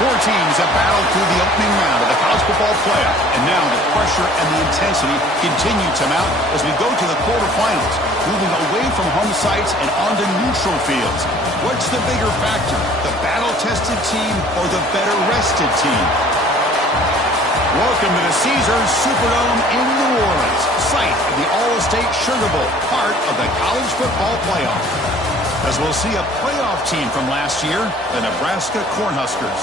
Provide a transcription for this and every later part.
Four teams have battled through the opening round of the college football playoff, and now the pressure and the intensity continue to mount as we go to the quarterfinals, moving away from home sites and onto neutral fields. What's the bigger factor, the battle-tested team or the better-rested team? Welcome to the Caesars Superdome in New Orleans, site of the All-State Sugar Bowl, part of the college football playoff. As we'll see a playoff team from last year, the Nebraska Cornhuskers,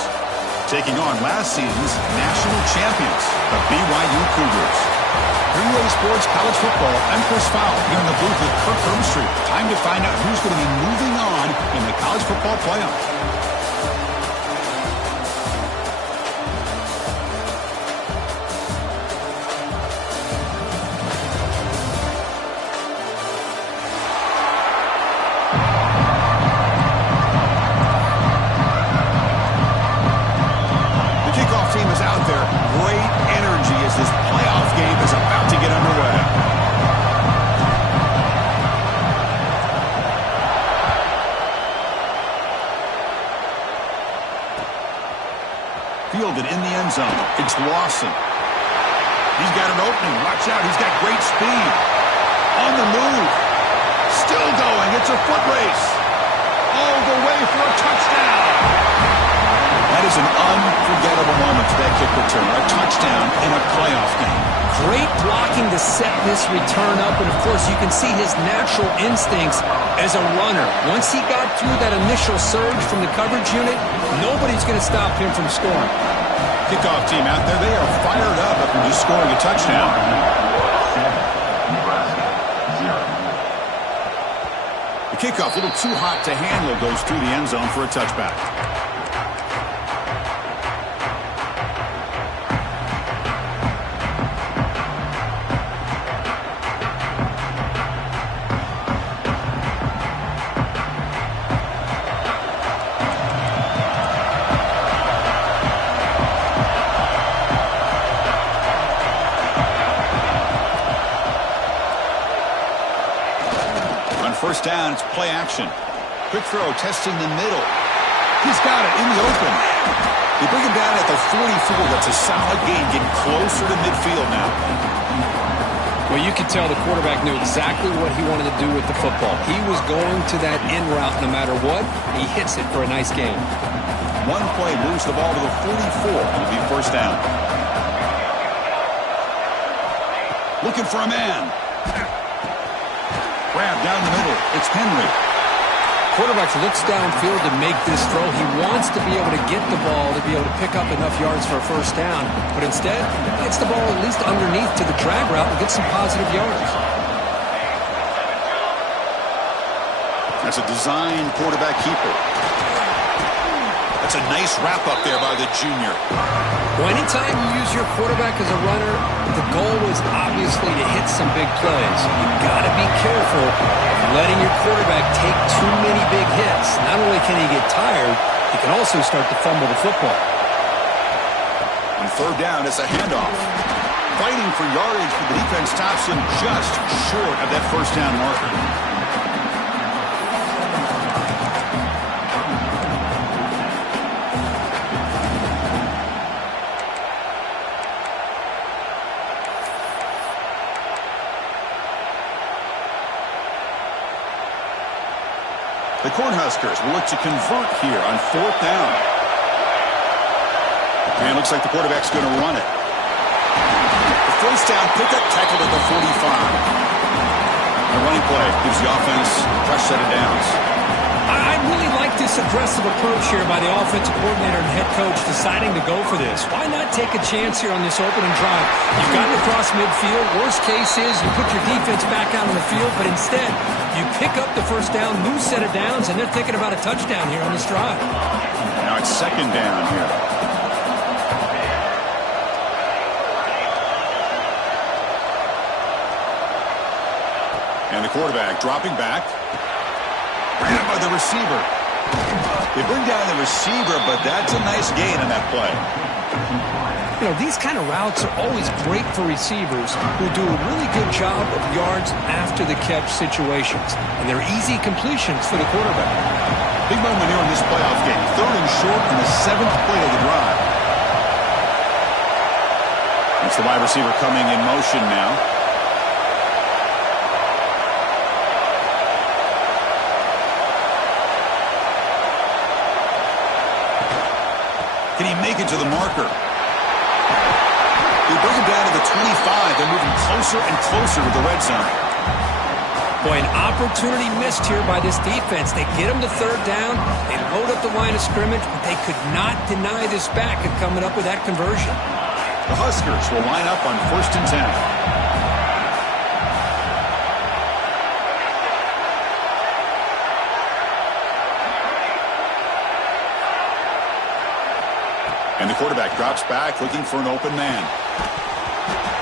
taking on last season's national champions, the BYU Cougars. Three-way sports college football, I'm Chris Fowler here in the booth with Kirk Herbstreit. Time to find out who's going to be moving on in the college football playoff. Fielded in the end zone. It's Lawson. He's got an opening. Watch out. He's got great speed. On the move. Still going. It's a foot race. All the way for a touchdown. That is an unforgettable moment for that kick return. A touchdown in a playoff game. Great blocking to set this return up, and of course you can see his natural instincts as a runner. Once he got through that initial surge from the coverage unit, nobody's going to stop him from scoring. Kickoff team out there, they are fired up after just scoring a touchdown. 7, Nebraska, 0. The kickoff, a little too hot to handle, goes through the end zone for a touchback. First down, it's play action. Quick throw, testing the middle. He's got it in the open. They bring him down at the 44. That's a solid gain, getting closer to midfield now. Well, you could tell the quarterback knew exactly what he wanted to do with the football. He was going to that in route no matter what. He hits it for a nice gain. One play moves the ball to the 44. It'll be first down. Looking for a man. Grab down the middle. It's Henry. Quarterback looks downfield to make this throw. He wants to be able to get the ball to be able to pick up enough yards for a first down. But instead, he gets the ball at least underneath to the drag route and gets some positive yards. That's a design quarterback keeper. That's a nice wrap up there by the junior. Well, anytime you use your quarterback as a runner, the goal is obviously to hit some big plays. You've got to be careful of letting your quarterback take too many big hits. Not only can he get tired, he can also start to fumble the football. On third down, it's a handoff. Fighting for yardage, but the defense stops him just short of that first down marker. The Cornhuskers will look to convert here on fourth down. And it looks like the quarterback's going to run it. The first down, pickup tackled at the 45. A running play gives the offense a fresh set of downs. I really like this aggressive approach here by the offensive coordinator and head coach deciding to go for this. Why not take a chance here on this opening drive? You've gotten across midfield. Worst case is you put your defense back out on the field, but instead you pick up the first down, new set of downs, and they're thinking about a touchdown here on this drive. Now it's second down here. And the quarterback dropping back. Ran by the receiver. They bring down the receiver, but that's a nice gain on that play. You know, these kind of routes are always great for receivers who do a really good job of yards after the catch situations. And they're easy completions for the quarterback. Big moment here in this playoff game. third and short in the 7th play of the drive. It's the wide receiver coming in motion now. Can he make it to the marker? They bring him down to the 25. They're moving closer and closer to the red zone. Boy, an opportunity missed here by this defense. They get him to third down. They load up the line of scrimmage, but they could not deny this back of coming up with that conversion. The Huskers will line up on 1st and 10. And the quarterback drops back, looking for an open man.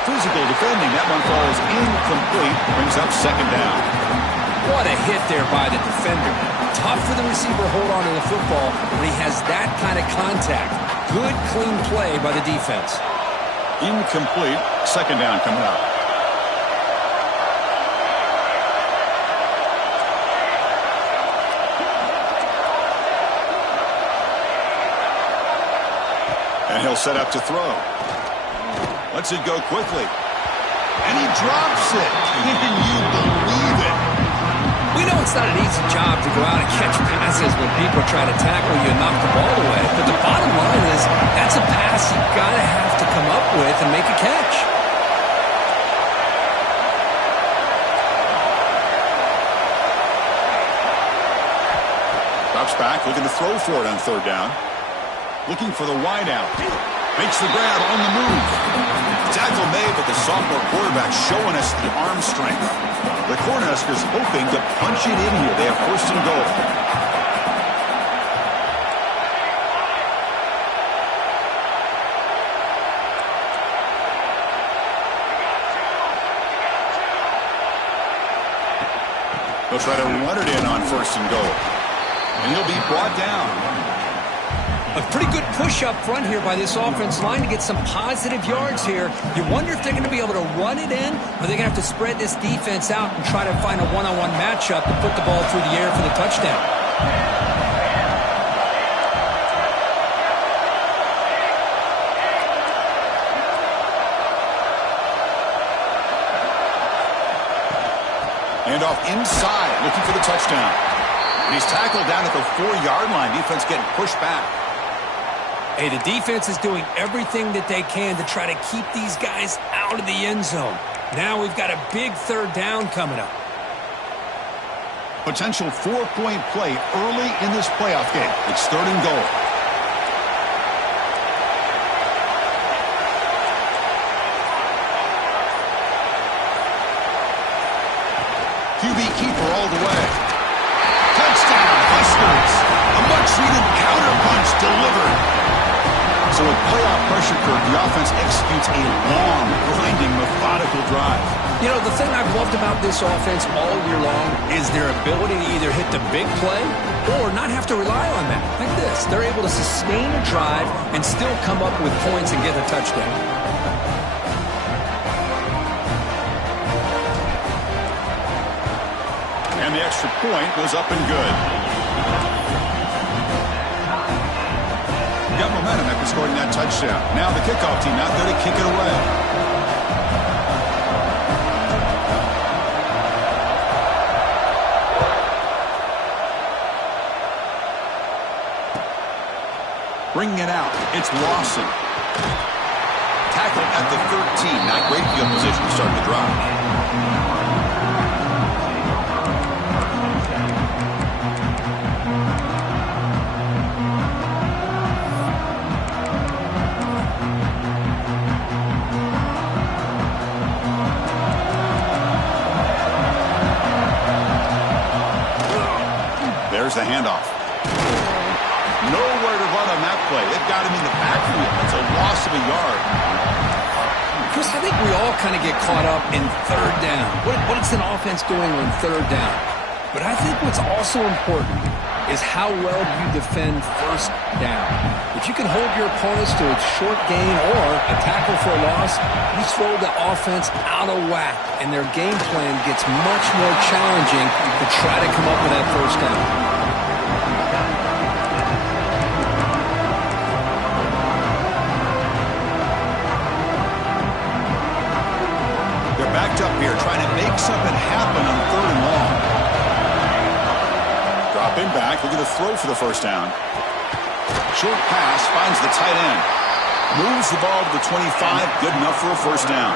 Physical defending. That one falls incomplete. Brings up 2nd down. What a hit there by the defender. Tough for the receiver to hold on to the football when he has that kind of contact. Good, clean play by the defense. Incomplete. 2nd down coming up. And he'll set up to throw. Lets it go quickly. And he drops it. Can you believe it? We know it's not an easy job to go out and catch passes when people try to tackle you and knock the ball away. But the bottom line is that's a pass you've got to have to come up with and make a catch. Drops back, looking to throw for it on 3rd down. Looking for the wideout. Makes the grab on the move. Tackle made, but the sophomore quarterback showing us the arm strength. The Cornhuskers hoping to punch it in here. They have 1st and goal. They'll try to run it in on 1st and goal. And he'll be brought down. A pretty good push up front here by this offense line to get some positive yards here. You wonder if they're going to be able to run it in, or they're going to have to spread this defense out and try to find a one-on-one matchup and put the ball through the air for the touchdown. And off inside, looking for the touchdown. And he's tackled down at the 4-yard line. Defense getting pushed back. Hey, the defense is doing everything that they can to try to keep these guys out of the end zone. Now we've got a big 3rd down coming up. Potential 4-point play early in this playoff game. It's 3rd and goal. QB keeper all the way. Touchdown, Huskers. A much-needed counter-punch delivered. So with playoff pressure curve, the offense executes a long, grinding, methodical drive. You know, the thing I've loved about this offense all year long is their ability to either hit the big play or not have to rely on that. Like this. They're able to sustain a drive and still come up with points and get a touchdown. And the extra point goes up and good. Got momentum after scoring that touchdown. Now the kickoff team out there to kick it away. Bringing it out, it's Lawson. Tackle at the 13. Not great field position to start the drive. There's the handoff. Nowhere to run on that play. They've got him in the backfield. It's a loss of a yard. Chris, I think we all kind of get caught up in 3rd down. What is an offense doing on 3rd down? But I think what's also important is how well you defend 1st down. If you can hold your opponents to a short gain or a tackle for a loss, you throw the offense out of whack, and their game plan gets much more challenging to try to come up with that 1st down. looking to throw for the first down. Short pass finds the tight end. Moves the ball to the 25. Good enough for a first down.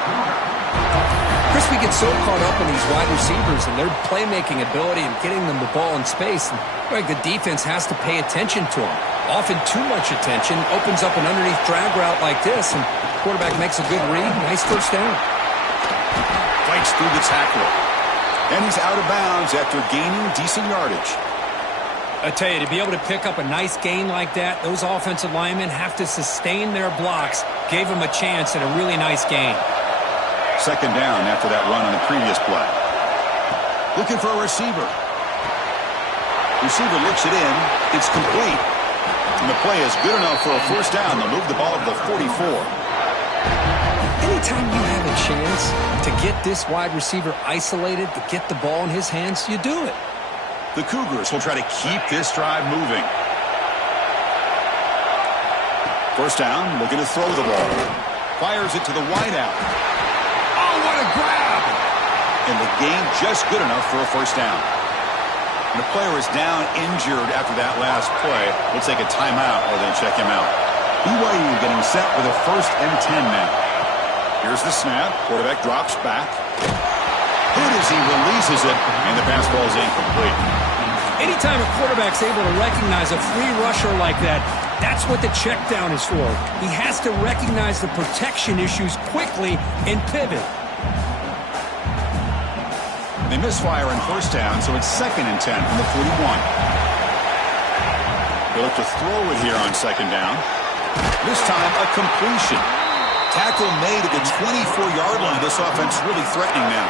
Chris, we get so caught up in these wide receivers and their playmaking ability and getting them the ball in space. And the defense has to pay attention to them. Often too much attention opens up an underneath drag route like this, and the quarterback makes a good read. Nice first down. Fights through the tackle. And he's out of bounds after gaining decent yardage. I tell you, to be able to pick up a nice gain like that, those offensive linemen have to sustain their blocks. Gave them a chance at a really nice gain. Second down after that run on the previous play. Looking for a receiver. Receiver looks it in. It's complete. And the play is good enough for a first down. They'll move the ball to the 44. Anytime you have a chance to get this wide receiver isolated, to get the ball in his hands, you do it. The Cougars will try to keep this drive moving. First down, looking to throw the ball. Fires it to the wideout. Oh, what a grab! And the gain just good enough for a first down. And the player is down injured after that last play. We'll take a timeout or then check him out. BYU getting set with a 1st and 10 now. Here's the snap. Quarterback drops back. Good as he releases it, and the pass ball is incomplete. Anytime a quarterback's able to recognize a free rusher like that, that's what the check down is for. He has to recognize the protection issues quickly and pivot. They misfire in first down, so it's 2nd and 10 from the 41. They look to throw it here on 2nd down. This time, a completion. Tackle made at the 24-yard line. This offense really threatening now.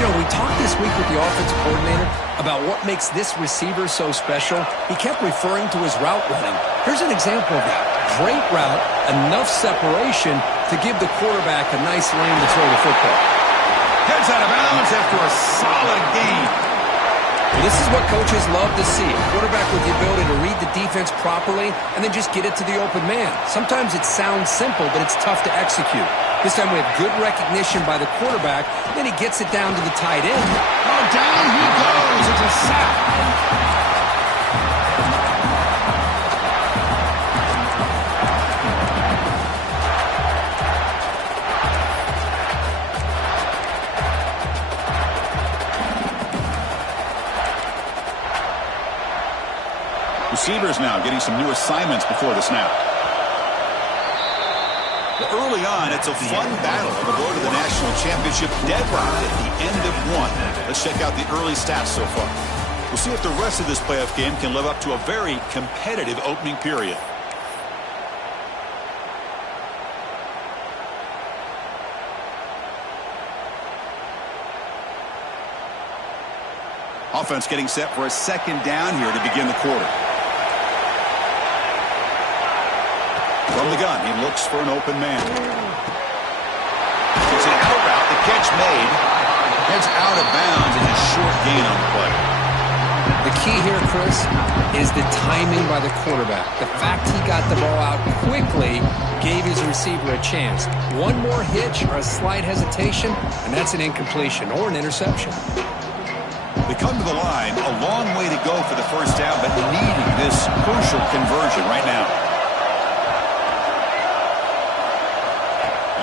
You know, we talked this week with the offensive coordinator about what makes this receiver so special. He kept referring to his route running. Here's an example of that. Great route, enough separation to give the quarterback a nice lane to throw the football. Heads out of bounds after a solid gain. Well, this is what coaches love to see. A quarterback with the ability to read the defense properly and then just get it to the open man. Sometimes it sounds simple, but it's tough to execute. This time we have good recognition by the quarterback. Then he gets it down to the tight end. Oh, down he goes. It's a sack. Receivers now getting some new assignments before the snap. Early on, it's a fun battle on the road to the national championship deadline at the end of one. Let's check out the early stats so far. We'll see if the rest of this playoff game can live up to a very competitive opening period. Offense getting set for a 2nd down here to begin the quarter. From the gun, he looks for an open man. It's an out route. The catch made. Heads out of bounds and a short gain on the play. The key here, Chris, is the timing by the quarterback. The fact he got the ball out quickly gave his receiver a chance. One more hitch or a slight hesitation, and that's an incompletion or an interception. They come to the line. A long way to go for the first down, but needing this crucial conversion right now.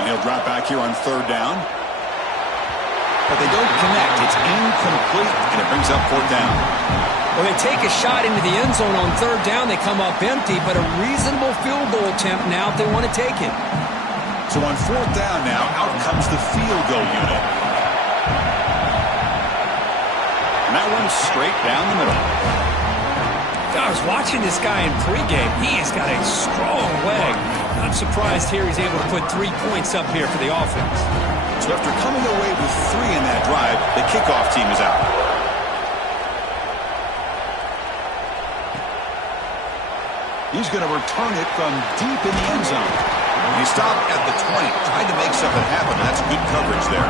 And he'll drop back here on 3rd down. But they don't connect. It's incomplete, and it brings up 4th down. Well, they take a shot into the end zone on 3rd down. They come up empty, but a reasonable field goal attempt now if they want to take it. So on 4th down now, out comes the field goal unit. And that one's straight down the middle. I was watching this guy in pregame. He has got a strong leg. Not surprised here he's able to put 3 points up here for the offense. So after coming away with 3 in that drive, the kickoff team is out. He's going to return it from deep in the end zone. He stopped at the 20, tried to make something happen. That's good coverage there.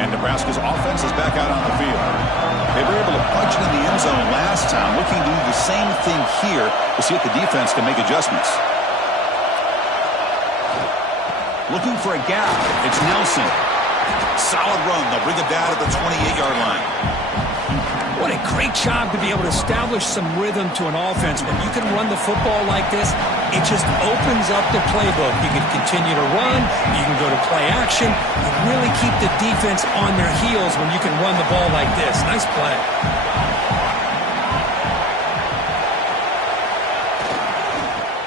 And Nebraska's offense is back out on the field. They were able to punch it in the end zone last time, looking to do the same thing here to see if the defense can make adjustments. Looking for a gap. It's Nelson. Solid run. They'll bring it down to the 28-yard line. What a great job to be able to establish some rhythm to an offense. When you can run the football like this, it just opens up the playbook. You can continue to run. You can go to play action. You really keep the defense on their heels when you can run the ball like this. Nice play.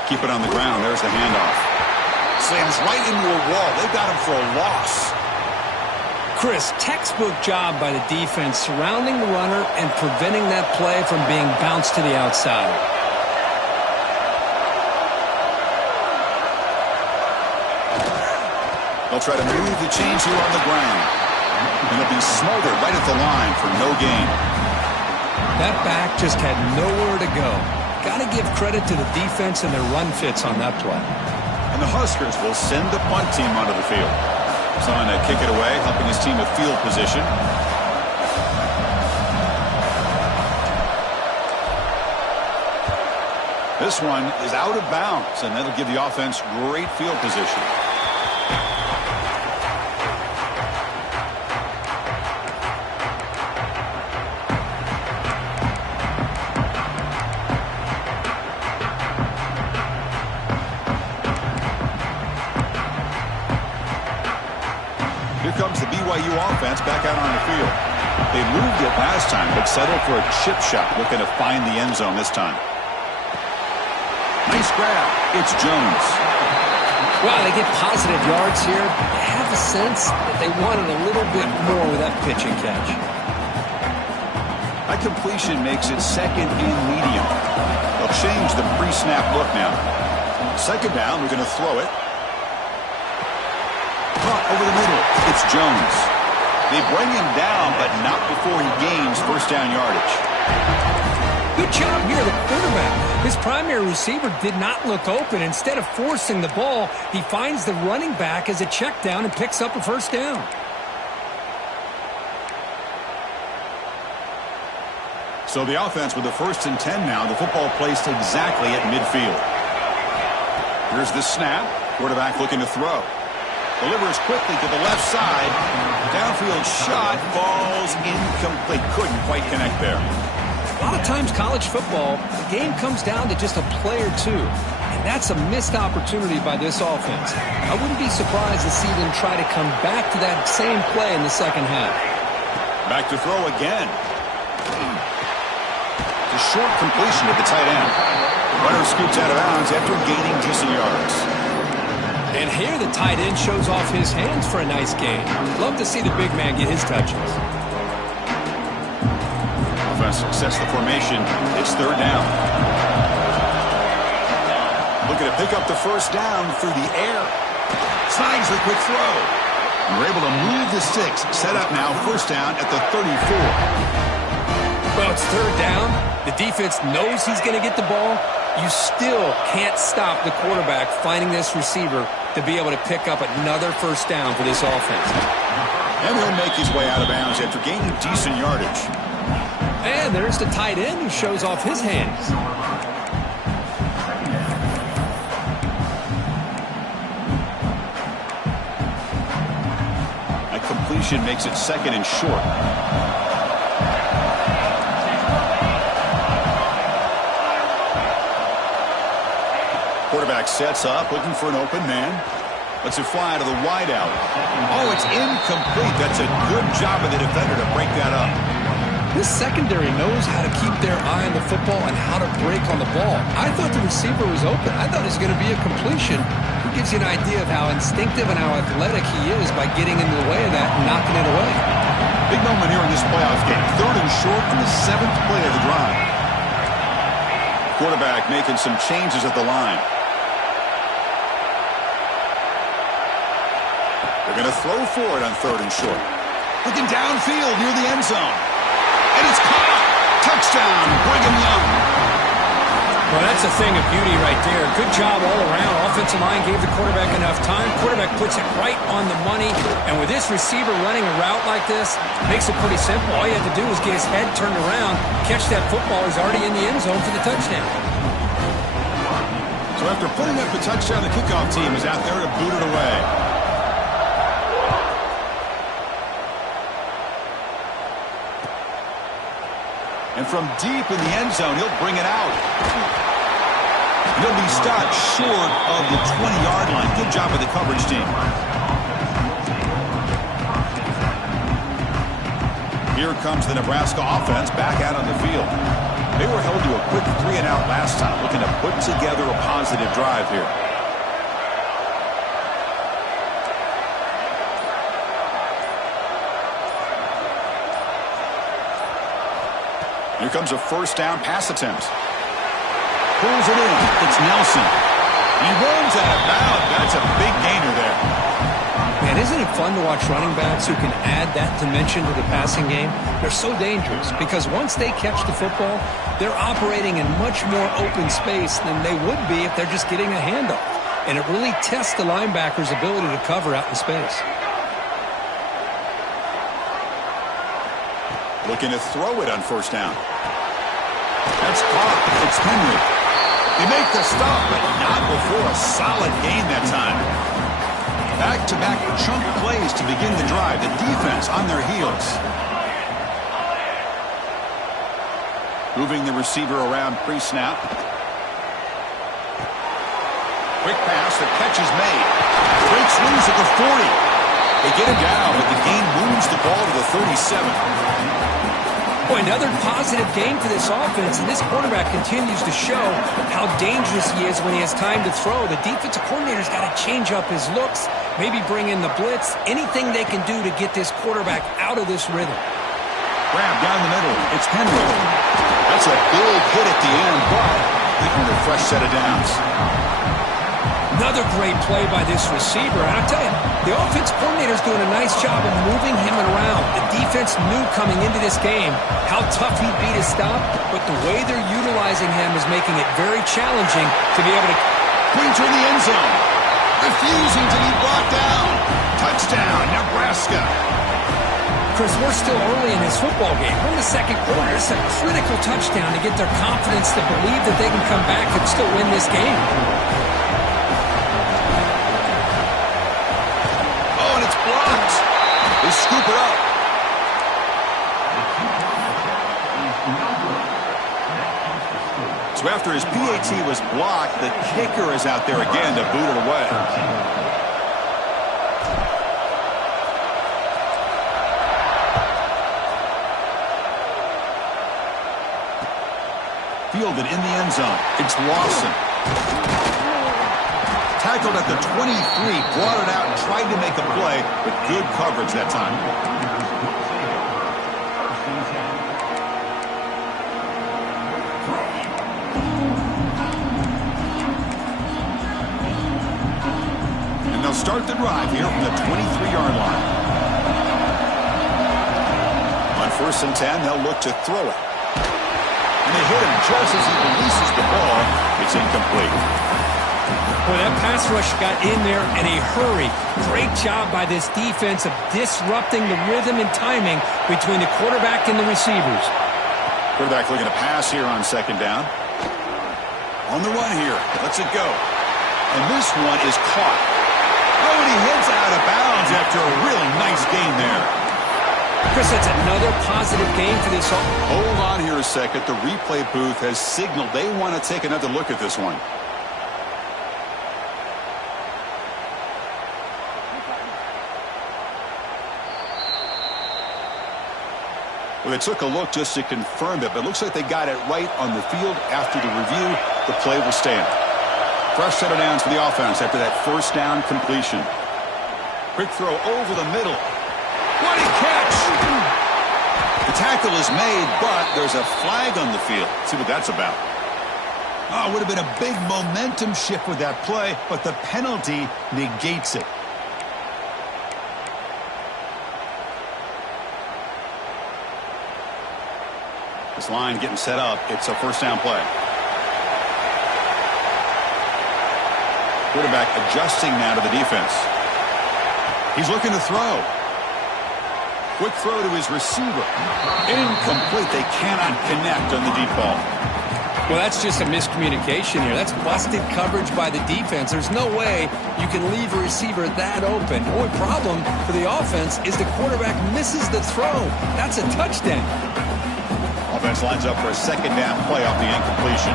Keep it on the ground. There's the handoff. Slams right into a wall. They've got him for a loss. Chris, textbook job by the defense surrounding the runner and preventing that play from being bounced to the outside. They'll try to move the chains here on the ground. And they'll be smothered right at the line for no gain. That back just had nowhere to go. Got to give credit to the defense and their run fits on that play. And the Huskers will send the punt team onto the field. Trying to kick it away, helping his team with field position. This one is out of bounds, and that'll give the offense great field position. Comes the BYU offense back out on the field. They moved it last time, but settled for a chip shot, looking to find the end zone this time. Nice grab. It's Jones. Wow, they get positive yards here. I have a sense that they wanted a little bit more with that pitch and catch. That completion makes it second and medium. They'll change the pre-snap look now. Second down, we're going to throw it. Over the middle, it's Jones. They bring him down, but not before he gains first down yardage. Good job here, the quarterback. His primary receiver did not look open. Instead of forcing the ball, he finds the running back as a check down and picks up a first down. So the offense with the 1st and 10 now. The football placed exactly at midfield. Here's the snap. Quarterback looking to throw. Delivers quickly to the left side. Downfield shot falls incomplete. Couldn't quite connect there. A lot of times college football, the game comes down to just a play or two. And that's a missed opportunity by this offense. I wouldn't be surprised to see them try to come back to that same play in the second half. Back to throw again. The short completion at the tight end. Runner scoots out of bounds after gaining decent yards. And here the tight end shows off his hands for a nice gain. Love to see the big man get his touches. Offense success the formation. It's third down. Looking to pick up the first down through the air. Signs the quick throw. And we're able to move the sticks. Set up now, first down at the 34. Well, it's third down. The defense knows he's going to get the ball. You still can't stop the quarterback finding this receiver to be able to pick up another first down for this offense. And he'll make his way out of bounds after gaining decent yardage. And there's the tight end who shows off his hands. That completion makes it second and short. Quarterback sets up, looking for an open man. Lets it fly to the wideout. Oh, it's incomplete. That's a good job of the defender to break that up. This secondary knows how to keep their eye on the football and how to break on the ball. I thought the receiver was open. I thought it was going to be a completion. It gives you an idea of how instinctive and how athletic he is by getting into the way of that and knocking it away. Big moment here in this playoff game. Third and short on the 7th play of the drive. Quarterback making some changes at the line. They're going to throw for it on third and short. Looking downfield near the end zone. And it's caught. Touchdown, Brigham Young. Well, that's a thing of beauty right there. Good job all around. Offensive line gave the quarterback enough time. Quarterback puts it right on the money. And with this receiver running a route like this, makes it pretty simple. All you have to do is get his head turned around, catch that football. He's already in the end zone for the touchdown. So after putting up the touchdown, the kickoff team is out there to boot it away. And from deep in the end zone, he'll bring it out. He'll be stopped short of the 20-yard line. Good job by the coverage team. Here comes the Nebraska offense back out on the field. They were held to a quick 3-and-out last time, looking to put together a positive drive here. Here comes a first down pass attempt. Pulls it in. It's Nelson. He runs out of bounds. That's a big gainer there. Man, isn't it fun to watch running backs who can add that dimension to the passing game? They're so dangerous because once they catch the football, they're operating in much more open space than they would be if they're just getting a handoff. And it really tests the linebacker's ability to cover out in space. Looking to throw it on first down. That's caught. It's Henry. They make the stop, but not before a solid gain that time. Back-to-back chunk plays to begin the drive. The defense on their heels. Moving the receiver around pre-snap. Quick pass. The catch is made. Breaks loose at the 40. They get him down, but the gain moves the ball to the 37. Boy, another positive game for this offense, and this quarterback continues to show how dangerous he is when he has time to throw. The defensive coordinator's got to change up his looks, maybe bring in the blitz, anything they can do to get this quarterback out of this rhythm. Grab down the middle. It's Henry. That's a big hit at the end, but they earned a fresh set of downs. Another great play by this receiver. And I'll tell you, the offense coordinator's doing a nice job of moving him around. The defense knew coming into this game how tough he'd be to stop, but the way they're utilizing him is making it very challenging to be able to Pointer in the end zone. Refusing to be brought down. Touchdown, Nebraska. Chris, we're still early in this football game. We're in the second quarter. It's a critical touchdown to get their confidence to believe that they can come back and still win this game. Blocked. They scoop it up. So after his PAT was blocked, the kicker is out there again to boot it away. Fielded in the end zone. It's Lawson. Tackled at the 23, brought it out and tried to make a play, but good coverage that time. And they'll start the drive here from the 23-yard line. On 1st and 10, they'll look to throw it. And they hit him just as he releases the ball. It's incomplete. Boy, that pass rush got in there in a hurry. Great job by this defense of disrupting the rhythm and timing between the quarterback and the receivers. Quarterback looking to pass here on second down. On the run here. Lets it go. And this one is caught. Oh, and he heads out of bounds after a really nice gain there. Chris, that's another positive game for this. Hold on here a second. The replay booth has signaled they want to take another look at this one. Well, they took a look just to confirm it, but it looks like they got it right on the field. After the review, the play will stand. Fresh set of downs for the offense after that first down completion. Quick throw over the middle. What a catch! The tackle is made, but there's a flag on the field. Let's see what that's about. Oh, it would have been a big momentum shift with that play, but the penalty negates it. This line getting set up. It's a first down play. Quarterback adjusting now to the defense. He's looking to throw. Quick throw to his receiver. Incomplete. They cannot connect on the deep ball. Well, that's just a miscommunication here. That's busted coverage by the defense. There's no way you can leave a receiver that open. The only problem for the offense is the quarterback misses the throw. That's a touchdown. Offense lines up for a second down play off the incompletion.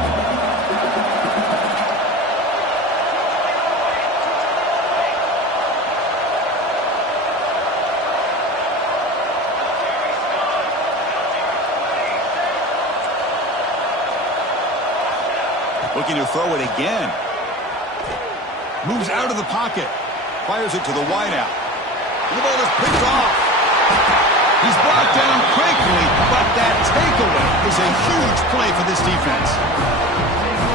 Looking to throw it again. Moves out of the pocket. Fires it to the wideout. The ball is picked off. He's brought down quickly, but that takeaway is a huge play for this defense.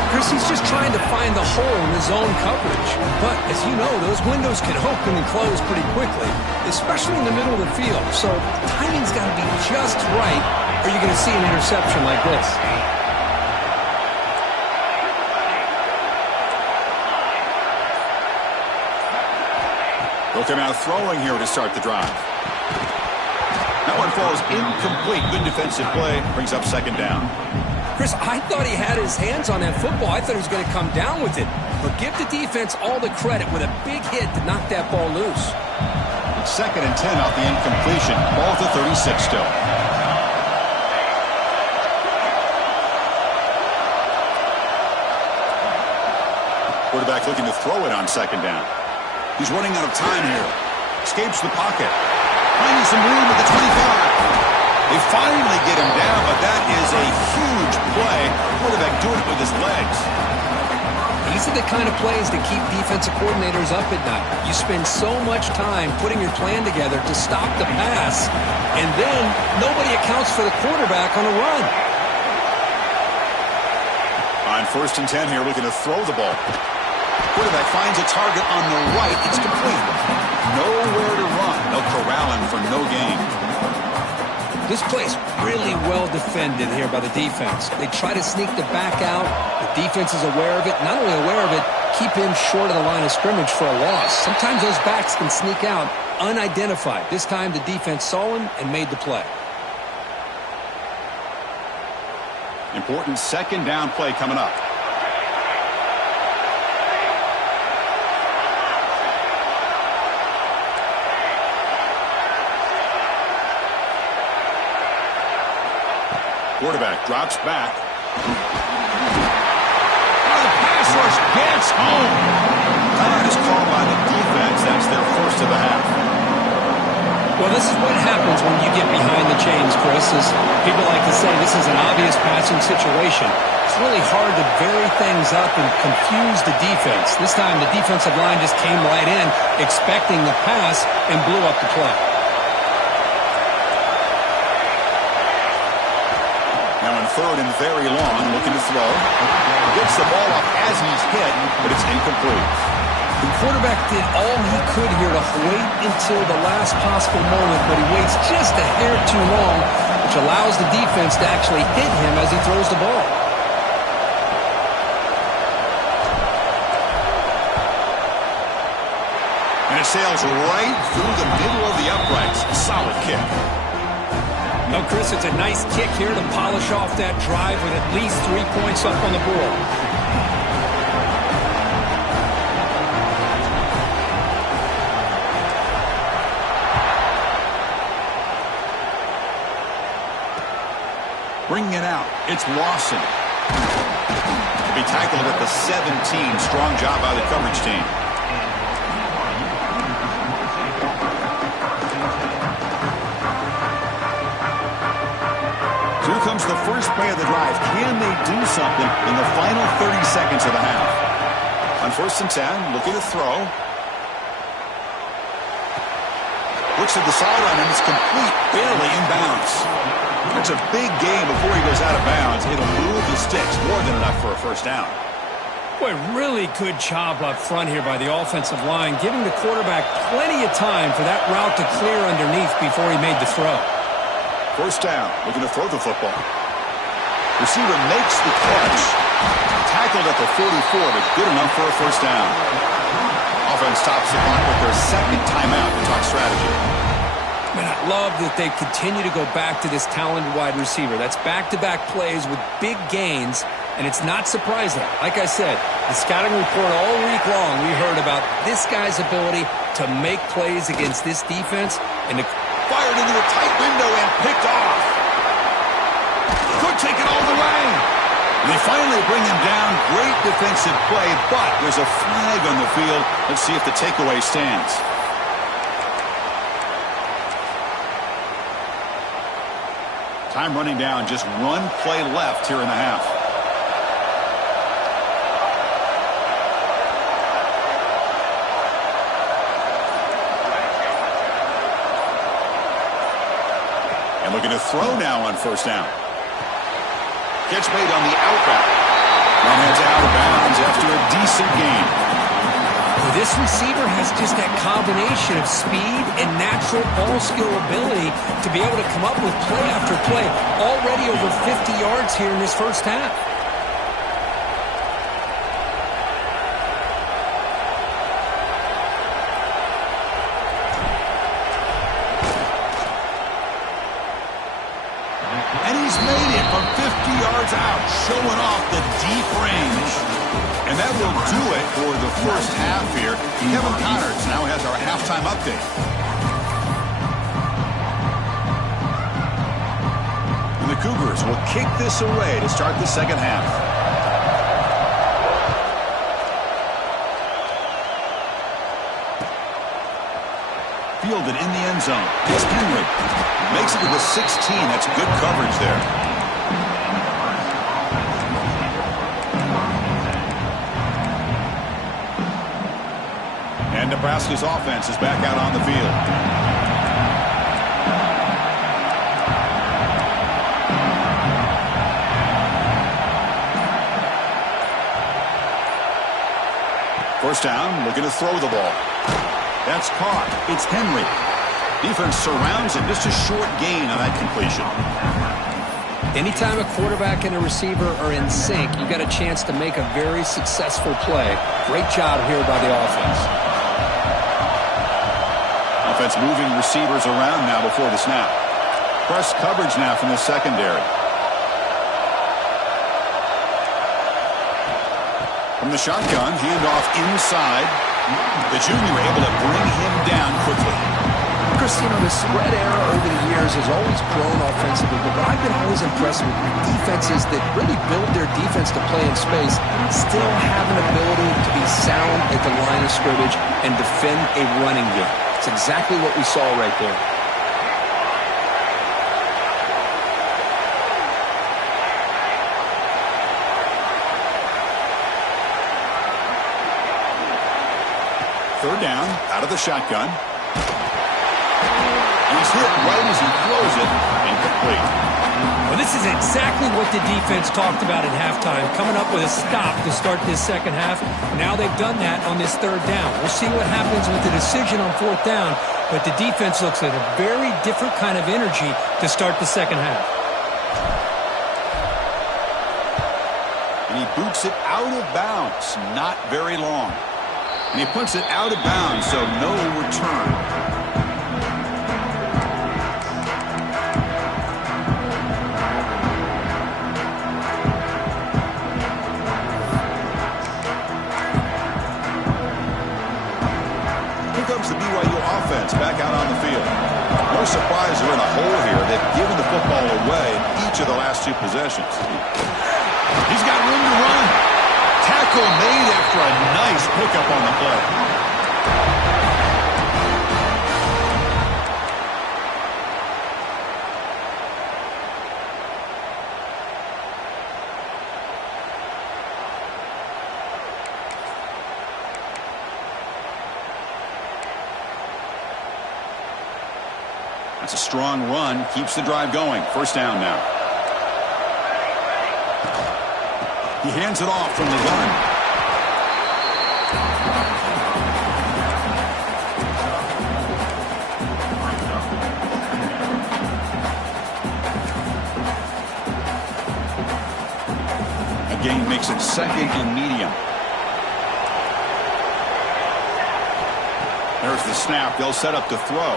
Chris, he's just trying to find the hole in his zone coverage. But, as you know, those windows can open and close pretty quickly, especially in the middle of the field. So, timing's got to be just right, or you're going to see an interception like this. They'll come out throwing here to start the drive. That one falls incomplete. Good defensive play. Brings up second down. Chris, I thought he had his hands on that football. I thought he was going to come down with it. But give the defense all the credit with a big hit to knock that ball loose. Second and 10 off the incompletion. Ball to 36 still. Quarterback looking to throw it on second down. He's running out of time here. Escapes the pocket. Finding some room at the 25. They finally get him down, but that is a huge play. Quarterback doing it with his legs. These are the kind of plays that keep defensive coordinators up at night. You spend so much time putting your plan together to stop the pass, and then nobody accounts for the quarterback on a run. On first and 10 here, looking to throw the ball. Quarterback finds a target on the right. It's complete. Nowhere to run. They'll corral him for no gain. This play's really well defended here by the defense. They try to sneak the back out. The defense is aware of it. Not only aware of it, keep him short of the line of scrimmage for a loss. Sometimes those backs can sneak out unidentified. This time the defense saw him and made the play. Important second down play coming up. Quarterback drops back. Oh, the pass rush gets home. Timeout is called by the defense. That's their first of the half. Well, this is what happens when you get behind the chains, Chris. As people like to say, this is an obvious passing situation. It's really hard to vary things up and confuse the defense. This time, the defensive line just came right in, expecting the pass, and blew up the play. Now in third and very long, looking to throw. Gets the ball up as he's hit, but it's incomplete. The quarterback did all he could here to wait until the last possible moment, but he waits just a hair too long, which allows the defense to actually hit him as he throws the ball. And it sails right through the middle of the uprights. A solid kick. No, Chris, it's a nice kick here to polish off that drive with at least 3 points up on the board. Bringing it out, it's Lawson. To be tackled at the 17. Strong job by the coverage team. So here comes the first play of the drive. Can they do something in the final 30 seconds of the half? On first and 10, looking to throw. Looks at the sideline, and it's complete, barely in bounds. That's a big gain before he goes out of bounds. It'll move the sticks, more than enough for a first down. Boy, really good job up front here by the offensive line, giving the quarterback plenty of time for that route to clear underneath before he made the throw. First down, looking to throw the football. Receiver makes the catch. Tackled at the 44, but good enough for a first down. Offense stops the clock with their second timeout to talk strategy. Man, I love that they continue to go back to this talented wide receiver. That's back-to-back plays with big gains, and it's not surprising. Like I said, the scouting report all week long, we heard about this guy's ability to make plays against this defense and to fired into a tight window and picked off. Good And they finally bring him down. Great defensive play, but there's a flag on the field. Let's see if the takeaway stands. Time running down. Just one play left here in the half. And looking to throw now on first down. Catch made on the out route. And heads out of bounds after a decent gain. Well, this receiver has just that combination of speed and natural ball skill ability to be able to come up with play after play. Already over 50 yards here in this first half. And he's made it from 50 yards out, showing off the deep range. And that will do it for the first half here. Kevin Connors now has our halftime update. And the Cougars will kick this away to start the second half. Fielded in the end zone. It's Henry. Makes it to the 16. That's good coverage there. And Nebraska's offense is back out on the field. First down, looking to throw the ball. That's caught. It's Henry. Defense surrounds him. Just a short gain on that completion. Anytime a quarterback and a receiver are in sync, you got a chance to make a very successful play. Great job here by the offense. Offense moving receivers around now before the snap. Press coverage now from the secondary. From the shotgun, handoff inside. The junior able to bring him down quickly. Chris, you know, the spread era over the years has always grown offensively, but I've been always impressed with defenses that really build their defense to play in space, still have an ability to be sound at the line of scrimmage and defend a running game. It's exactly what we saw right there. Third down, out of the shotgun. He's hit right as he throws it, incomplete. Well, this is exactly what the defense talked about at halftime, coming up with a stop to start this second half. Now they've done that on this third down. We'll see what happens with the decision on fourth down, but the defense looks at a very different kind of energy to start the second half. And he boots it out of bounds, not very long. And he puts it out of bounds, so no return. Here comes the BYU offense back out on the field. No surprise they're in a hole here. They've given the football away in each of the last two possessions. He's got room to run. Tackle made after a nice pickup on the play. That's a strong run. Keeps the drive going. First down now. He hands it off from the gun. A gain makes it second and medium. There's the snap. They'll set up to throw.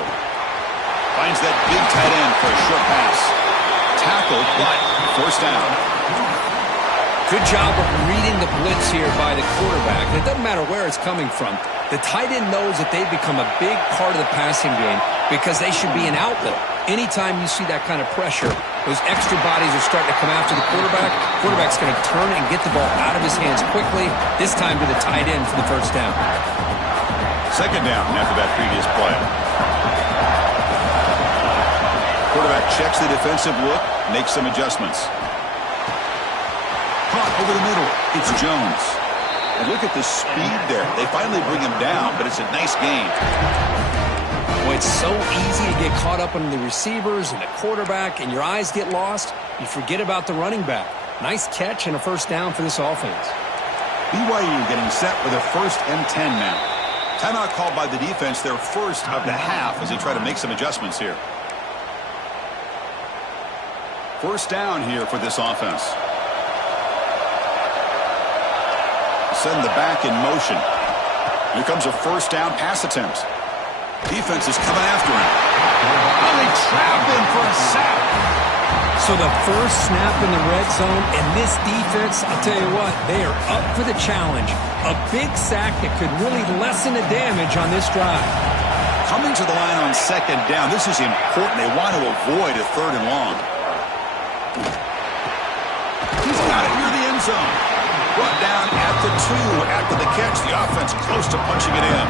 Finds that big tight end for a short pass. Tackled, but first down. Good job of reading the blitz here by the quarterback. It doesn't matter where it's coming from. The tight end knows that they've become a big part of the passing game because they should be an outlet. Anytime you see that kind of pressure, those extra bodies are starting to come after the quarterback. Quarterback's going to turn and get the ball out of his hands quickly, this time to the tight end for the first down. Second down after that previous play. Quarterback checks the defensive look, makes some adjustments. Caught over the middle. It's Jones. And look at the speed there. They finally bring him down, but it's a nice gain. Well, it's so easy to get caught up on the receivers and the quarterback, and your eyes get lost. You forget about the running back. Nice catch and a first down for this offense. BYU getting set with a 1st and 10 now. Timeout called by the defense, their first of the half as they try to make some adjustments here. First down here for this offense. Send the back in motion. Here comes a first down pass attempt. Defense is coming after him. Oh, they trap him for a sack. So the first snap in the red zone, and this defense, I'll tell you what, they are up for the challenge. A big sack that could really lessen the damage on this drive. Coming to the line on second down, this is important. They want to avoid a 3rd and long. He's got it near the end zone. Brought down at the 2 after the catch. The offense close to punching it in.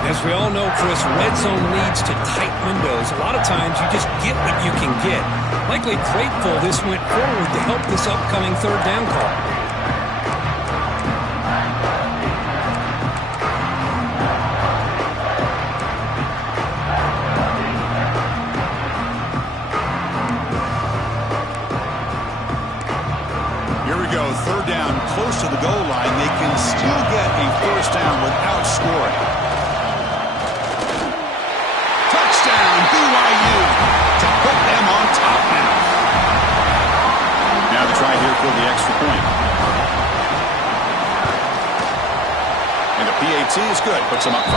As we all know, Chris, red zone leads to tight windows. A lot of times you just get what you can get. Likely grateful this went forward to help this upcoming 3rd down call. Here we go, 3rd down, close to the goal line. They can still get a first down without scoring. BYU to put them on top now. Now the try here for the extra point. And the PAT is good. Puts them up 5.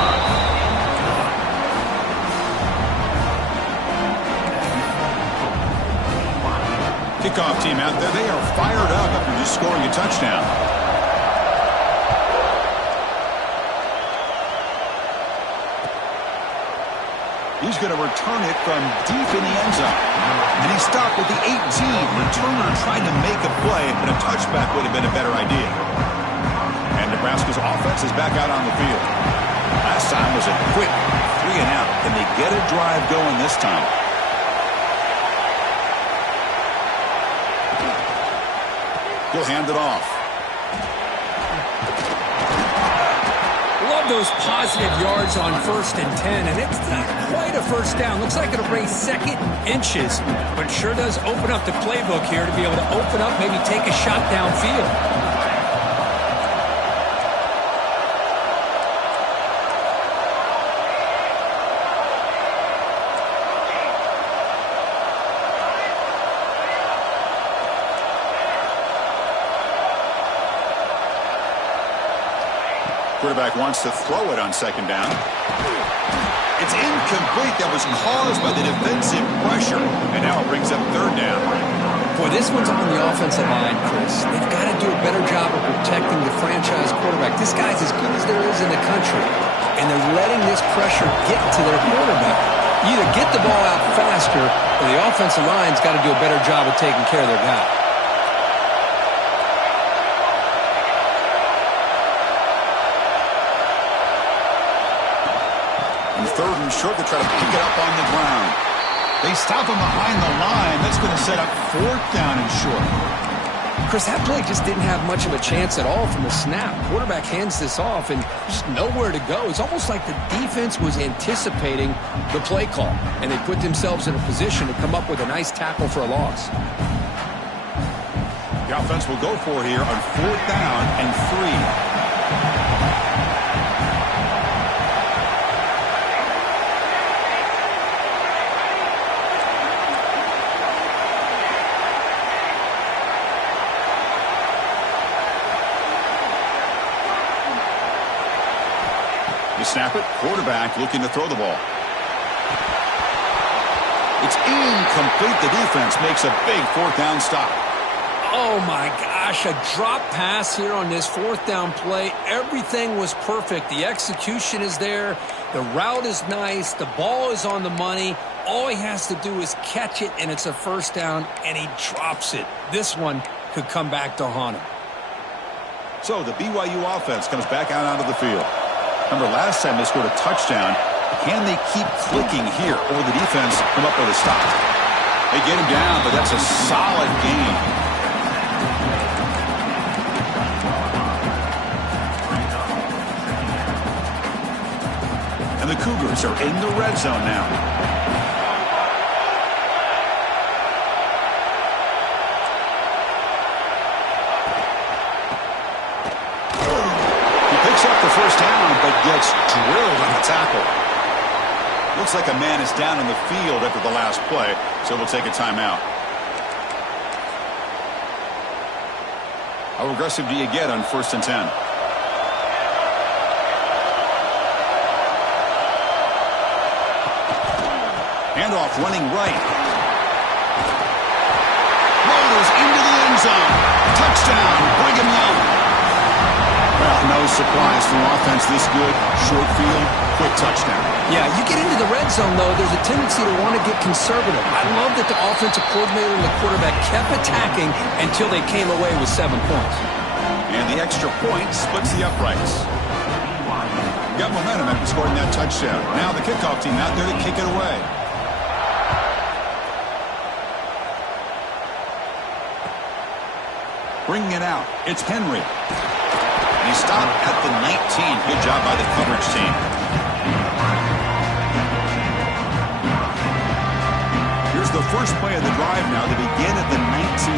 Kickoff team out there. They are fired up after just scoring a touchdown. He's going to return it from deep in the end zone. And he stopped at the 18. Returner trying to make a play, but a touchback would have been a better idea. And Nebraska's offense is back out on the field. Last time was a quick 3 and out. Can they get a drive going this time? He'll hand it off. Love those positive yards on 1st and 10, and it's not quite a first down. Looks like it'll bring 2nd inches, but sure does open up the playbook here to be able to open up, maybe take a shot downfield. Quarterback wants to throw it on 2nd down. It's incomplete. That was caused by the defensive pressure. And now it brings up 3rd down. Boy, this one's on the offensive line, Chris. They've got to do a better job of protecting the franchise quarterback. This guy's as good as there is in the country. And they're letting this pressure get to their quarterback. You either get the ball out faster, or the offensive line's got to do a better job of taking care of their guy. And 3rd and short, they try to pick it up on the ground. They stop him behind the line. That's going to set up 4th down and short. Chris, that play just didn't have much of a chance at all from the snap. Quarterback hands this off and just nowhere to go. It's almost like the defense was anticipating the play call, and they put themselves in a position to come up with a nice tackle for a loss. The offense will go for it here on 4th down and 3. To snap it, quarterback looking to throw the ball. It's incomplete. The defense makes a big 4th down stop. Oh, my gosh, a drop pass here on this fourth down play. Everything was perfect. The execution is there. The route is nice. The ball is on the money. All he has to do is catch it, and it's a first down, and he drops it. This one could come back to haunt him. So the BYU offense comes back out onto the field. Remember, last time they scored a touchdown. Can they keep clicking here, or will the defense come up with a stop? They get him down, but that's a solid gain. And the Cougars are in the red zone now. He picks up the first down, but gets drilled on the tackle. Looks like a man is down in the field after the last play, so we'll take a timeout. How aggressive do you get on 1st and 10? Handoff running right. Rolls into the end zone. Touchdown, Brigham Young. Well, no surprise from offense this good. Short field, quick touchdown. Yeah, you get into the red zone, though, there's a tendency to want to get conservative. I love that the offensive coordinator and the quarterback kept attacking until they came away with 7 points. And the extra point splits the uprights. Got momentum after scoring that touchdown. Now the kickoff team out there to kick it away. Bringing it out, it's Henry. He stopped at the 19. Good job by the coverage team. Here's the first play of the drive now to begin at the 19.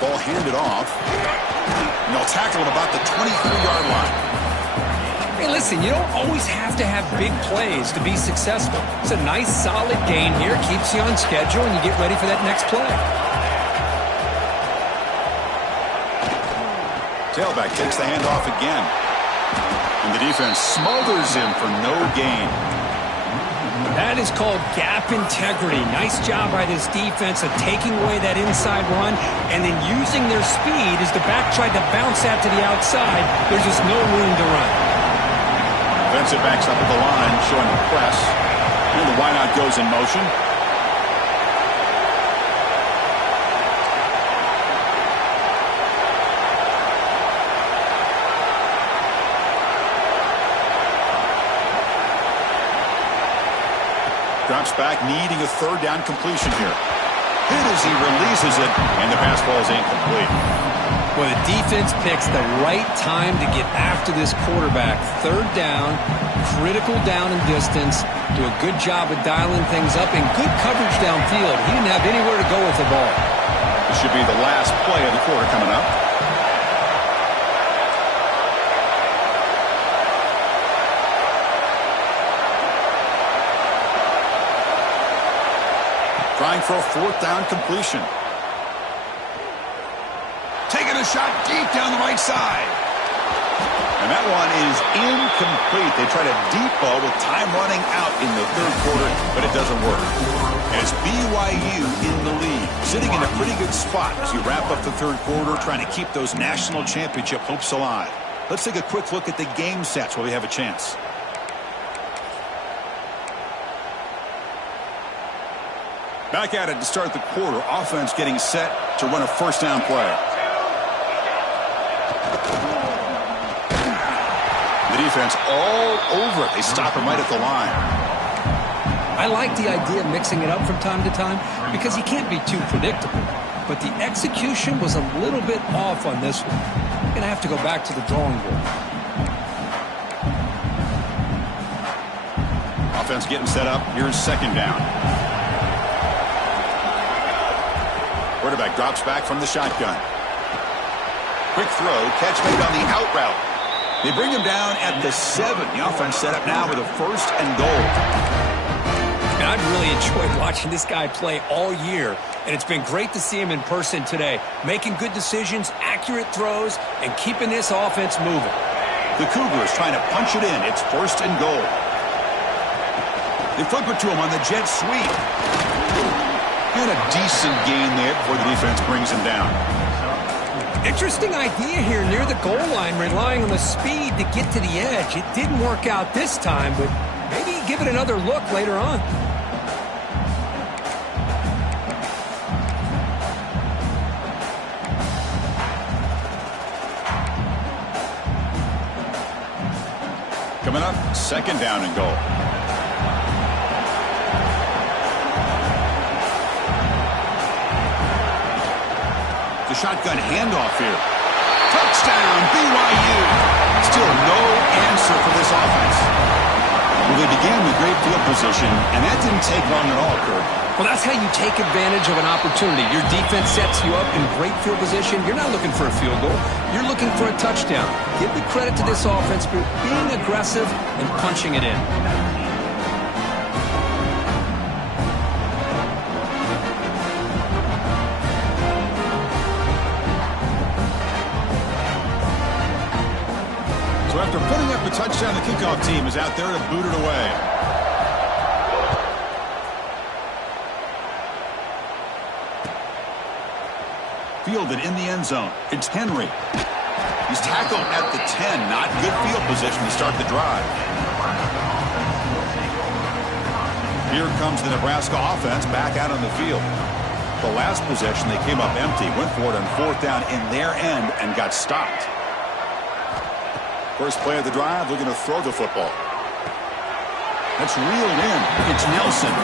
Ball handed off. And they'll tackle him about the 23-yard line. Hey, listen, you don't always have to have big plays to be successful. It's a nice, solid gain here. Keeps you on schedule, and you get ready for that next play. Tailback takes the handoff again. And the defense smothers him for no gain. That is called gap integrity. Nice job by this defense of taking away that inside run and then using their speed as the back tried to bounce that to the outside. There's just no room to run. Defensive backs up at the line, showing the press. And the wideout goes in motion. Drops back, needing a 3rd down completion here. Hit as he releases it, and the pass ball is incomplete. Well, the defense picks the right time to get after this quarterback. 3rd down, critical down and distance. Do a good job of dialing things up and good coverage downfield. He didn't have anywhere to go with the ball. This should be the last play of the quarter coming up. Trying for a 4th down completion. Taking a shot deep down the right side. And that one is incomplete. They try to deep ball with time running out in the 3rd quarter, but it doesn't work. And it's BYU in the lead, sitting in a pretty good spot as you wrap up the 3rd quarter, trying to keep those national championship hopes alive. Let's take a quick look at the game sets while we have a chance. Back at it to start the quarter. Offense getting set to run a 1st down play. The defense all over it. They stop him right at the line. I like the idea of mixing it up from time to time because you can't be too predictable. But the execution was a little bit off on this one. You're going to have to go back to the drawing board. Offense getting set up. Here's 2nd down. Quarterback drops back from the shotgun. Quick throw, catch made on the out route. They bring him down at the 7. The offense set up now with a 1st and goal. And I've really enjoyed watching this guy play all year, and it's been great to see him in person today, making good decisions, accurate throws, and keeping this offense moving. The Cougars trying to punch it in. It's 1st and goal. They flip it to him on the jet sweep. And a decent gain there before the defense brings him down. Interesting idea here near the goal line, relying on the speed to get to the edge. It didn't work out this time, but maybe give it another look later on. Coming up, second down and goal. The shotgun handoff here. Touchdown, BYU. Still no answer for this offense. Well, they began with great field position, and that didn't take long at all, Kurt. Well, that's how you take advantage of an opportunity. Your defense sets you up in great field position. You're not looking for a field goal. You're looking for a touchdown. Give the credit to this offense for being aggressive and punching it in. So after putting up a touchdown, the kickoff team is out there to boot it away. Fielded in the end zone. It's Henry. He's tackled at the 10. Not good field position to start the drive. Here comes the Nebraska offense back out on the field. The last possession, they came up empty. Went for it on fourth down in their end and got stopped. First play of the drive, looking to throw the football. That's reeled in. It's Nelson.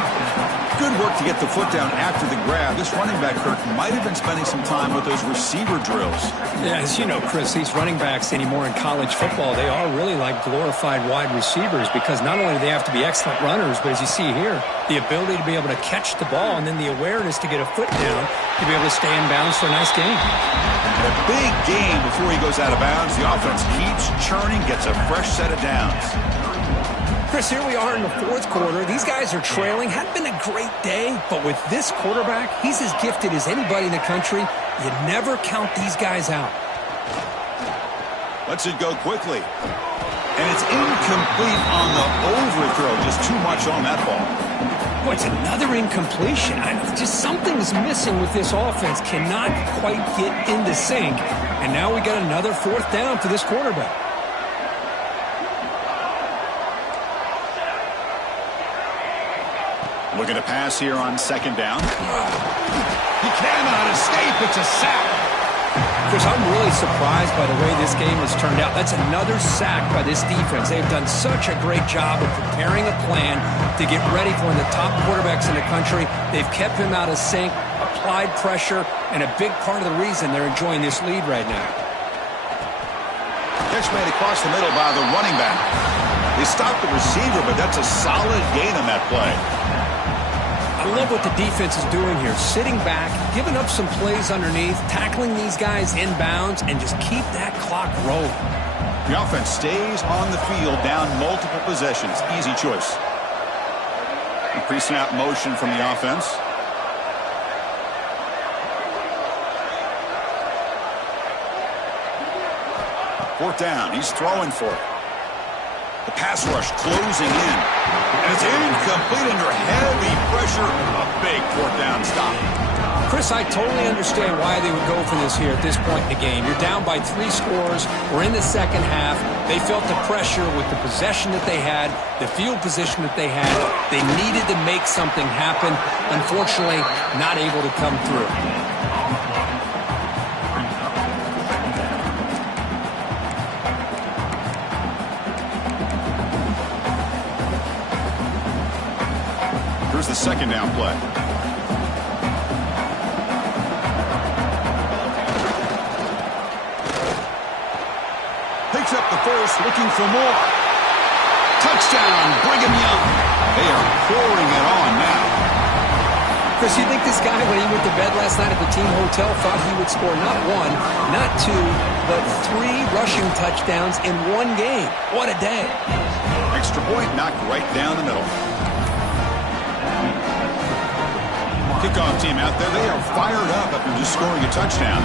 Good work to get the foot down after the grab. This running back, Kirk, might have been spending some time with those receiver drills. Yeah, as you know, Chris, these running backs anymore in college football, they are really like glorified wide receivers because not only do they have to be excellent runners, but as you see here, the ability to be able to catch the ball and then the awareness to get a foot down to be able to stay in bounds for a nice gain. And a big gain before he goes out of bounds. The offense keeps churning, gets a fresh set of downs. Chris, here we are in the fourth quarter. These guys are trailing. Hadn't been a great day, but with this quarterback, he's as gifted as anybody in the country. You never count these guys out. Lets it go quickly. And it's incomplete on the overthrow. Just too much on that ball. Boy, it's another incompletion. Just something's missing with this offense. Cannot quite get into sync. And now we got another fourth down for this quarterback. Looking to pass here on second down. He cannot escape. It's a sack. Chris, I'm really surprised by the way this game has turned out. That's another sack by this defense. They've done such a great job of preparing a plan to get ready for one of the top quarterbacks in the country. They've kept him out of sync, applied pressure, and a big part of the reason they're enjoying this lead right now. Catch made across the middle by the running back. They stopped the receiver, but that's a solid gain on that play. I love what the defense is doing here. Sitting back, giving up some plays underneath, tackling these guys in bounds, and just keep that clock rolling. The offense stays on the field down multiple possessions. Easy choice. A pre-snap motion from the offense. Fourth down. He's throwing for it. The pass rush closing in. And it's incomplete under heavy pressure. A big fourth down stop. Chris, I totally understand why they would go for this here at this point in the game. You're down by 3 scores. We're in the second half. They felt the pressure with the possession that they had, the field position that they had. They needed to make something happen. Unfortunately, not able to come through. Here's the second down play. Picks up the first, looking for more. Touchdown, Brigham Young. They are pouring it on now. Chris, you think this guy, when he went to bed last night at the team hotel, thought he would score not 1, not 2, but 3 rushing touchdowns in one game? What a day. Extra point knocked right down the middle. Kickoff team out there, they are fired up after just scoring a touchdown.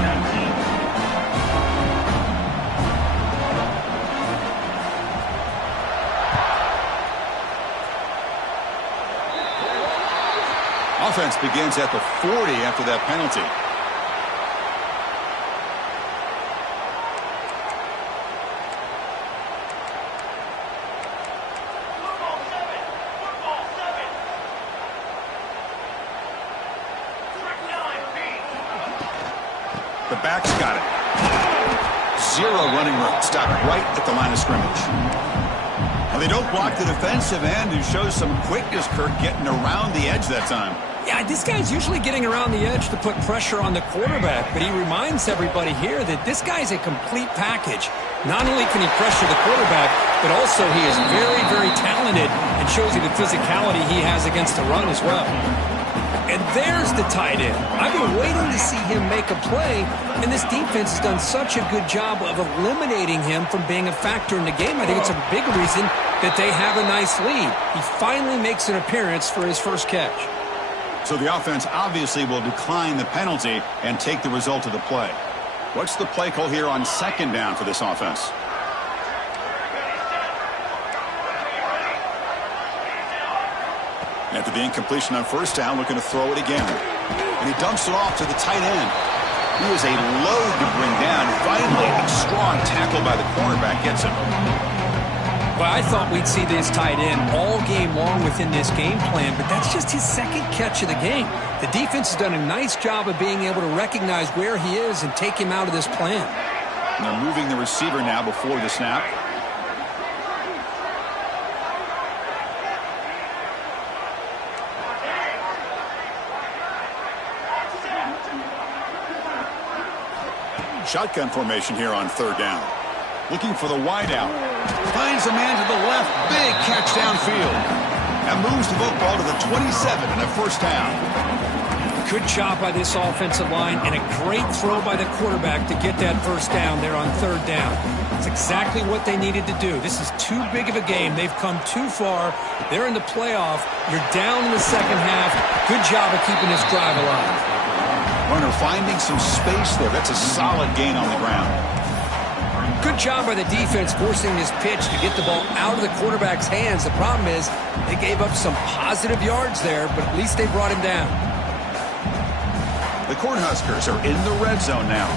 Offense begins at the 40 after that penalty. The back's got it. Zero running room. Stopped right at the line of scrimmage. And they don't block the defensive end, who shows some quickness, Kirk, getting around the edge that time. Yeah, this guy's usually getting around the edge to put pressure on the quarterback, but he reminds everybody here that this guy's a complete package. Not only can he pressure the quarterback, but also he is very, very talented and shows you the physicality he has against the run as well. And there's the tight end. I've been waiting to see him make a play, and this defense has done such a good job of eliminating him from being a factor in the game. I think it's a big reason that they have a nice lead. He finally makes an appearance for his first catch. So the offense obviously will decline the penalty and take the result of the play. What's the play call here on second down for this offense? After the incompletion on first down, looking to throw it again. And he dumps it off to the tight end. He is a load to bring down. Finally, a strong tackle by the cornerback gets him. Well, I thought we'd see this tight end all game long within this game plan, but that's just his second catch of the game. The defense has done a nice job of being able to recognize where he is and take him out of this plan. And they're moving the receiver now before the snap. Shotgun formation here on third down. Looking for the wideout. Finds a man to the left. Big catch downfield. And moves the football to the 27 and a first down. Good job by this offensive line and a great throw by the quarterback to get that first down there on third down. It's exactly what they needed to do. This is too big of a game. They've come too far. They're in the playoff. You're down in the second half. Good job of keeping this drive alive. Runner finding some space there. That's a solid gain on the ground. Good job by the defense forcing this pitch to get the ball out of the quarterback's hands. The problem is they gave up some positive yards there, but at least they brought him down. The Cornhuskers are in the red zone now.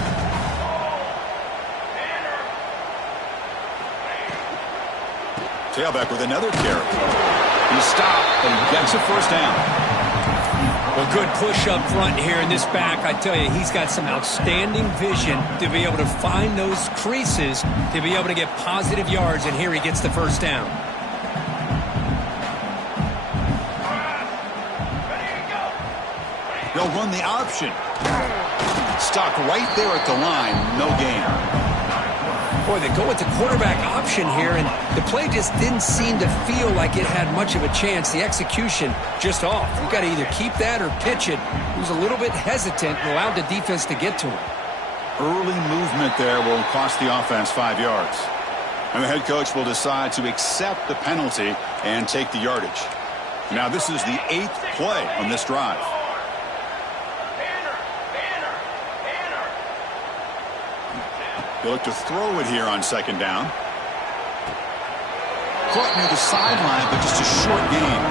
Tailback with another carry. He stopped and gets a first down. Well, good push up front here in this back. I tell you, he's got some outstanding vision to be able to find those creases, to be able to get positive yards, and here he gets the first down. They'll run the option. Stopped right there at the line. No gain. Boy, they go with the quarterback option here, and the play just didn't seem to feel like it had much of a chance. The execution just off. You've got to either keep that or pitch it. He was a little bit hesitant and allowed the defense to get to him. Early movement there will cost the offense 5 yards. And the head coach will decide to accept the penalty and take the yardage. Now this is the 8th play on this drive. They look to throw it here on second down. Caught near the sideline, but just a short gain.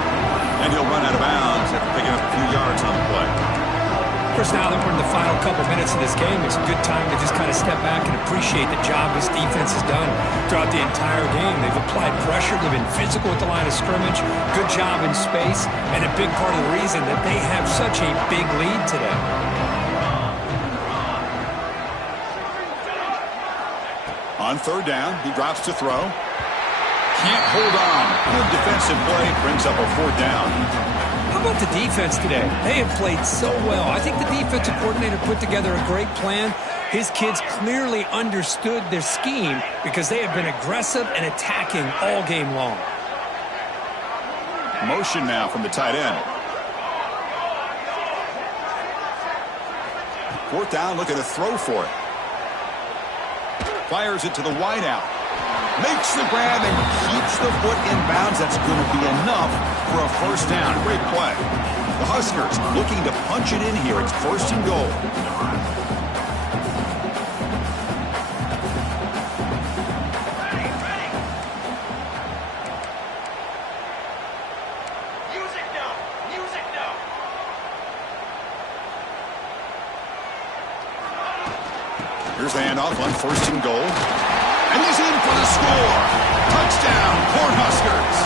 And he'll run out of bounds after picking up a few yards on the play. Of course, now that we're in the final couple minutes of this game, it's a good time to just kind of step back and appreciate the job this defense has done throughout the entire game. They've applied pressure. They've been physical at the line of scrimmage. Good job in space. And a big part of the reason that they have such a big lead today. On third down, he drops to throw. Can't hold on. Good defensive play brings up a fourth down. How about the defense today? They have played so well. I think the defensive coordinator put together a great plan. His kids clearly understood their scheme because they have been aggressive and attacking all game long. Motion now from the tight end. Fourth down, looking to throw for it. Fires it to the wideout. Makes the grab and keeps the foot in bounds. That's going to be enough for a first down. Great play. The Huskers looking to punch it in here. It's first and goal. Here's the handoff on 1st and goal. And he's in for the score. Touchdown, Cornhuskers.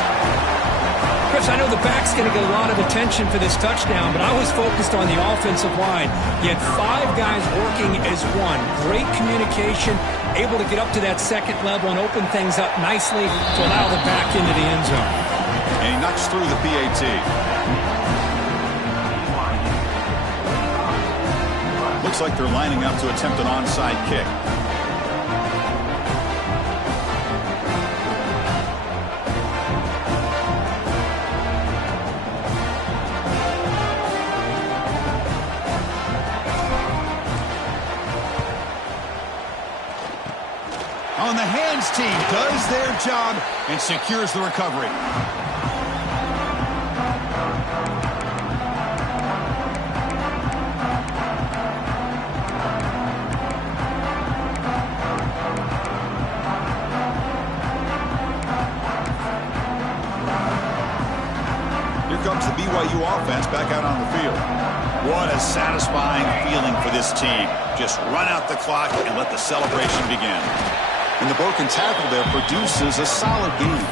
Chris, I know the back's going to get a lot of attention for this touchdown, but I was focused on the offensive line. You had 5 guys working as one. Great communication, able to get up to that second level and open things up nicely to allow the back into the end zone. And he knocks through the PAT. Looks like they're lining up to attempt an onside kick. On the hands team does their job and secures the recovery. Here comes the BYU offense back out on the field. What a satisfying feeling for this team. Just run out the clock and let the celebration begin. And the broken tackle there produces a solid gain.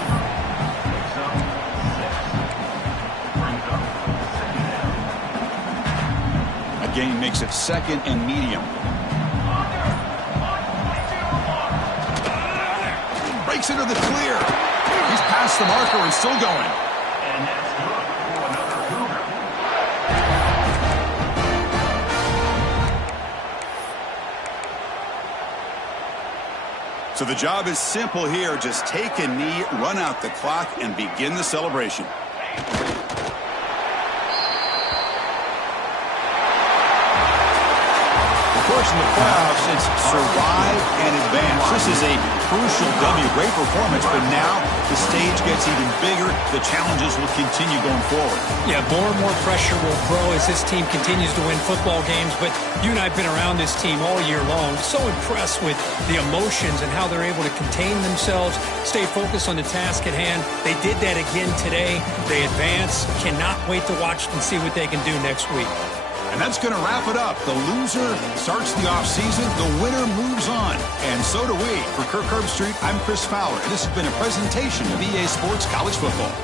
A gain makes it 2nd and medium. Breaks into the clear. He's past the marker and still going. And that's good for another Cougar. So the job is simple here. Just take a knee, run out the clock, and begin the celebration. Of course, in the playoffs, it's survive and advance. This is a crucial W. Great performance, but now the stage gets even bigger. The challenges will continue going forward. Yeah, more and more pressure will grow as this team continues to win football games. But you and I have been around this team all year long. So impressed with the emotions and how they're able to contain themselves, stay focused on the task at hand. They did that again today. They advance. Cannot wait to watch and see what they can do next week. And that's going to wrap it up. The loser starts the offseason. The winner moves on. And so do we. For Kirk Herbstreit, I'm Chris Fowler. And this has been a presentation of EA Sports College Football.